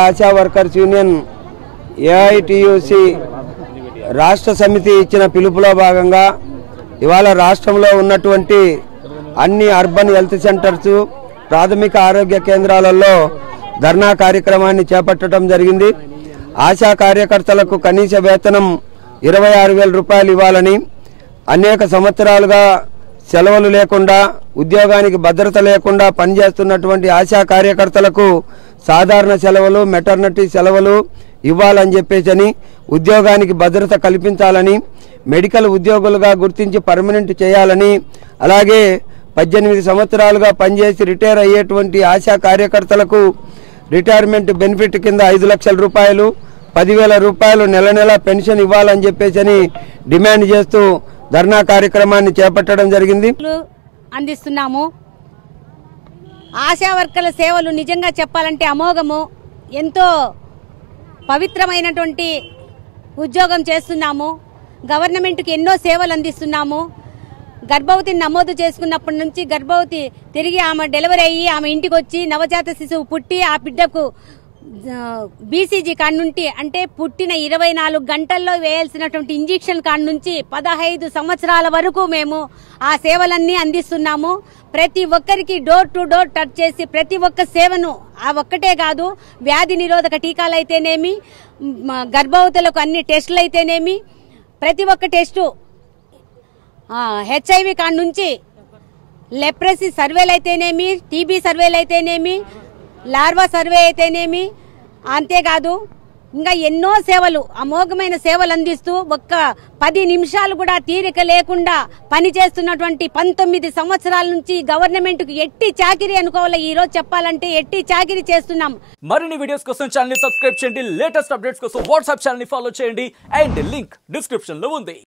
ASHA workers union AITUC రాష్ట్ర సమితి ఇచ్చిన పిలుపులో భాగంగా ఇవాళ రాష్ట్రంలో ఉన్నటువంటి అన్ని అర్బన్ హెల్త్ సెంటర్స్ ప్రాథమిక ఆరోగ్య కేంద్రాలలో ధర్నా కార్యక్రమాన్ని చేపట్టడం జరిగింది। ఆశా కార్యకర్తలకు కనీస వేతనం 26,000 రూపాయలు ఇవ్వాలని, అనేక సంవత్సరాలుగా సెలవులు లేకుండా ఉద్యోగానికి భద్రత లేకుండా పనిచేస్తున్నటువంటి ఆశా కార్యకర్తలకు సాధారణ సెలవులు, మెటర్నిటీ సెలవులు ఇవ్వాలని చెప్పేసి, ఉద్యోగానికి భద్రత కల్పించాలని, మెడికల్ ఉద్యోగులుగా గుర్తించి పర్మనెంట్ చేయాలని, అలాగే 18 సంవత్సరాలుగా పనిచేసి రిటైర్ అయ్యేటువంటి ఆశా కార్యకర్తలకు రిటైర్మెంట్ బెనిఫిట్ కింద 5 లక్షల రూపాయలు, 10,000 రూపాయలు నెల నెల పెన్షన్ ఇవ్వాలని చెప్పేసి డిమాండ్ చేస్తూ ధర్నా కార్యక్రమాన్ని చేపట్టడం జరిగింది। అందిస్తున్నాము। ఆశా వర్కర్ల సేవలు నిజంగా చెప్పాలంటే అమోఘము, ఎంతో పవిత్రమైనటువంటి ఉద్యోగం చేస్తున్నాము। గవర్నమెంట్కి ఎన్నో సేవలు అందిస్తున్నాము। గర్భవతిని నమోదు చేసుకున్నప్పటి నుంచి గర్భవతి తిరిగి ఆమె డెలివరీ అయ్యి ఆమె ఇంటికి వచ్చి నవజాత శిశువు పుట్టి ఆ బిడ్డకు బీసీజీ కాడ నుండి అంటే పుట్టిన 24 గంటల్లో వేయాల్సినటువంటి ఇంజెక్షన్ కాడ నుంచి 15 సంవత్సరాల వరకు మేము ఆ సేవలన్నీ అందిస్తున్నాము। ప్రతి ఒక్కరికి డోర్ టు డోర్ టచ్ చేసి ప్రతి ఒక్క సేవను ఆ ఒక్కటే కాదు, వ్యాధి నిరోధక టీకాలు అయితేనేమి, గర్భవతులకు అన్ని టెస్టులు అయితేనేమి, ప్రతి ఒక్క టెస్టు, హెచ్ఐవి కాడ నుంచి లెప్రసీ సర్వేలు అయితేనేమి, టీబీ సర్వేలు అయితేనేమి, లార్వా సర్వే అయితేనేమి, అంతేకాదు ఇంకా ఎన్నో సేవలు, అమోఘమైన సేవలు అందిస్తూ ఒక్క 10 నిమిషాలు కూడా తీరిక లేకుండా పనిచేస్తున్నటువంటి 19 సంవత్సరాల నుంచి గవర్నమెంట్కు ఎట్టి చాకిరీ అనుకోవాలి। ఈ రోజు చెప్పాలంటే ఎట్టి చాకిరీ చేస్తున్నాం। మరిన్ని వీడియోస్ కోసం ఛానల్ ని సబ్స్క్రైబ్ చేయండి, లేటెస్ట్ అప్డేట్స్ కోసం వాట్సాప్ ఛానల్ ని ఫాలో చేయండి అండ్ లింక్ డిస్క్రిప్షన్ లో ఉంది।